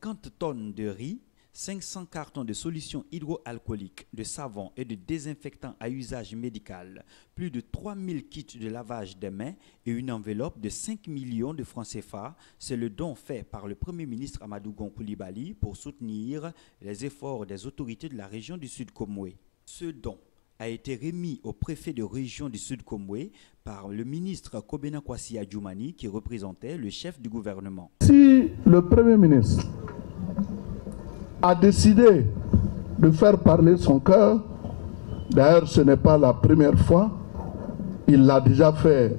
50 tonnes de riz, 500 cartons de solutions hydroalcooliques, de savon et de désinfectants à usage médical, plus de 3000 kits de lavage des mains et une enveloppe de 5 millions de francs CFA. C'est le don fait par le Premier ministre Amadou Gon Coulibaly pour soutenir les efforts des autorités de la région du Sud Komwe. Ce don a été remis au préfet de région du Sud Komwe par le ministre Kobena Kwasi Adjoumani qui représentait le chef du gouvernement. Si le Premier ministre a décidé de faire parler son cœur, d'ailleurs ce n'est pas la première fois, il l'a déjà fait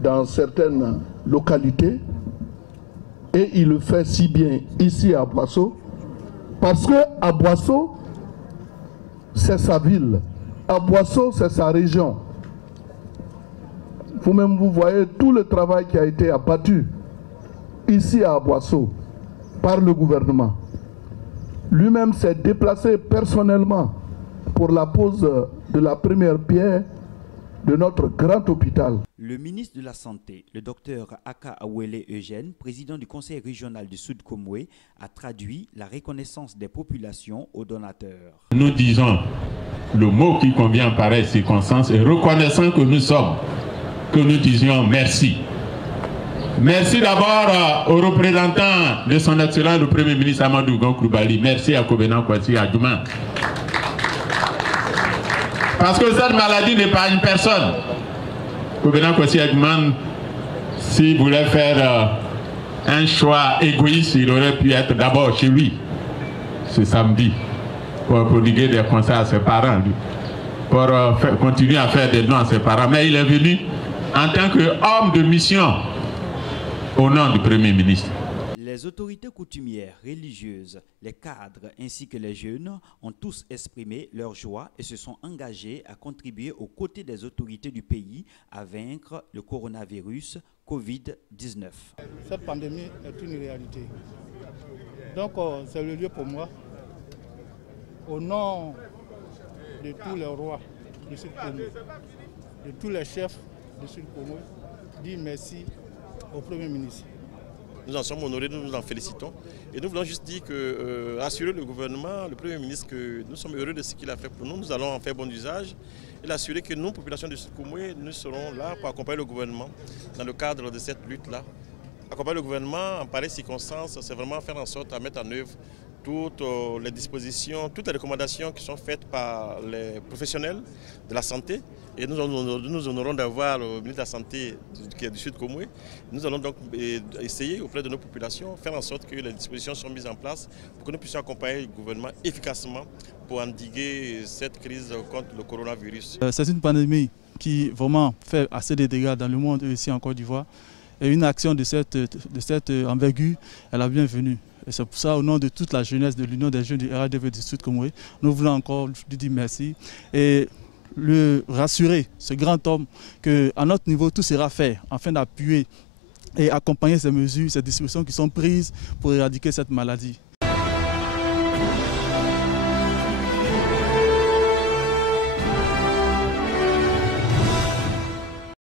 dans certaines localités et il le fait si bien ici à Boisseau, parce que à Boisseau, c'est sa ville, à Boisseau, c'est sa région. Vous-même, vous voyez tout le travail qui a été abattu ici à Boisseau par le gouvernement. Lui-même s'est déplacé personnellement pour la pose de la première pierre de notre grand hôpital. Le ministre de la Santé, le docteur Aka Awele Eugène, président du conseil régional du Sud Komwe, a traduit la reconnaissance des populations aux donateurs. Nous disons le mot qui convient en pareille circonstance et reconnaissant que nous sommes, que nous disions merci. Merci d'abord aux représentants de son excellence le Premier ministre Amadou Gon Coulibaly. Merci à Kobena Kwasi Adjoumani. Parce que cette maladie n'est pas une personne. Kobena Kwasi Adjoumani, s'il voulait faire un choix égoïste, il aurait pu être d'abord chez lui ce samedi pour prodiguer des conseils à ses parents, pour continuer à faire des dons à ses parents. Mais il est venu en tant qu'homme de mission au nom du Premier ministre. Les autorités coutumières, religieuses, les cadres ainsi que les jeunes ont tous exprimé leur joie et se sont engagés à contribuer aux côtés des autorités du pays à vaincre le coronavirus Covid-19. Cette pandémie est une réalité. Donc c'est le lieu pour moi, au nom de tous les rois du Sud Komwe, de tous les chefs du Sud Komwe, dire merci au Premier ministre. Nous en sommes honorés, nous nous en félicitons. Et nous voulons juste dire que, rassurer le gouvernement, le Premier ministre, que nous sommes heureux de ce qu'il a fait pour nous. Nous allons en faire bon usage et l'assurer que nous, population du Sud Komwe, nous serons là pour accompagner le gouvernement dans le cadre de cette lutte-là. Accompagner le gouvernement en pareille circonstance, c'est vraiment faire en sorte à mettre en œuvre toutes les dispositions, toutes les recommandations qui sont faites par les professionnels de la santé. Et nous honorons d'avoir le ministre de la Santé qui est du Sud Komwe. Nous allons donc essayer auprès de nos populations, faire en sorte que les dispositions soient mises en place pour que nous puissions accompagner le gouvernement efficacement pour endiguer cette crise contre le coronavirus. C'est une pandémie qui vraiment fait assez de dégâts dans le monde et ici en Côte d'Ivoire. Et une action de cette envergure est la bienvenue. Et c'est pour ça, au nom de toute la jeunesse de l'Union des jeunes du RADV du Sud Komwe, nous voulons encore lui dire merci et le rassurer, ce grand homme, qu'à notre niveau, tout sera fait afin d'appuyer et accompagner ces mesures, ces dispositions qui sont prises pour éradiquer cette maladie.